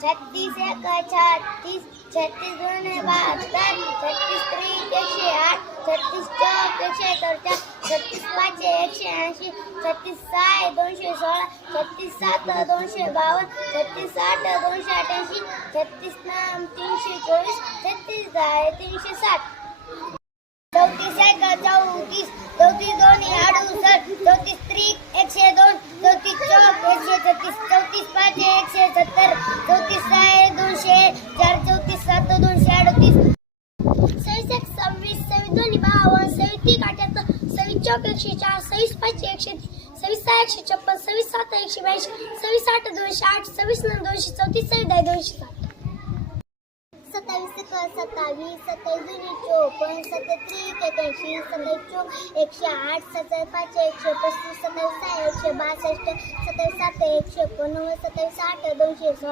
छत्तीस एक छत्तीस छत्तीस दोन बहात्तर छत्तीस त्रिक एकशे आठ छत्तीस चौक एकशे चौचाळीस छत्तीस पाच एकशे ऐंशी छत्तीस सहा दोनशे सोळा छत्तीस सात दोनशे बावन्न छत्तीस आठ दोनशे अठ्याऐंशी छत्तीस नऊ तीनशे चोवीस छत्तीस दहा तीनशे साठ चौतीस एक चौतीस चौतीस दोन अडुसष्ट चौतीस दोनशे अडतीस. सव्वीस एक सव्वीस सव्वीस दोन्ही बावन्न सव्वीस तीन अठ्याहत्तर सव्वीस चौक एकशे चार सव्वीस पाच एकशे सव्वीस सहा एकशे छप्पन सव्वीस सात एकशे ब्याऐंशी सव्वीस आठ दोनशे आठ सव्वीस नऊ दोनशे चौतीस सव्वीस दहा दोनशे सात. सत्तावीस एक सत्तावीस सत्तावीस दोन्ही चोपन्न सत्तावीस त्रिक एक्याऐंशी सत्तावीस एकशे आठ सत्तर पाच एकशे पस्तीस सत्तावीस सहा एकशे बासष्ट सत्तावीस सात एकशे एकोणनव्वद सत्तावीस आठ दोनशे सोळा.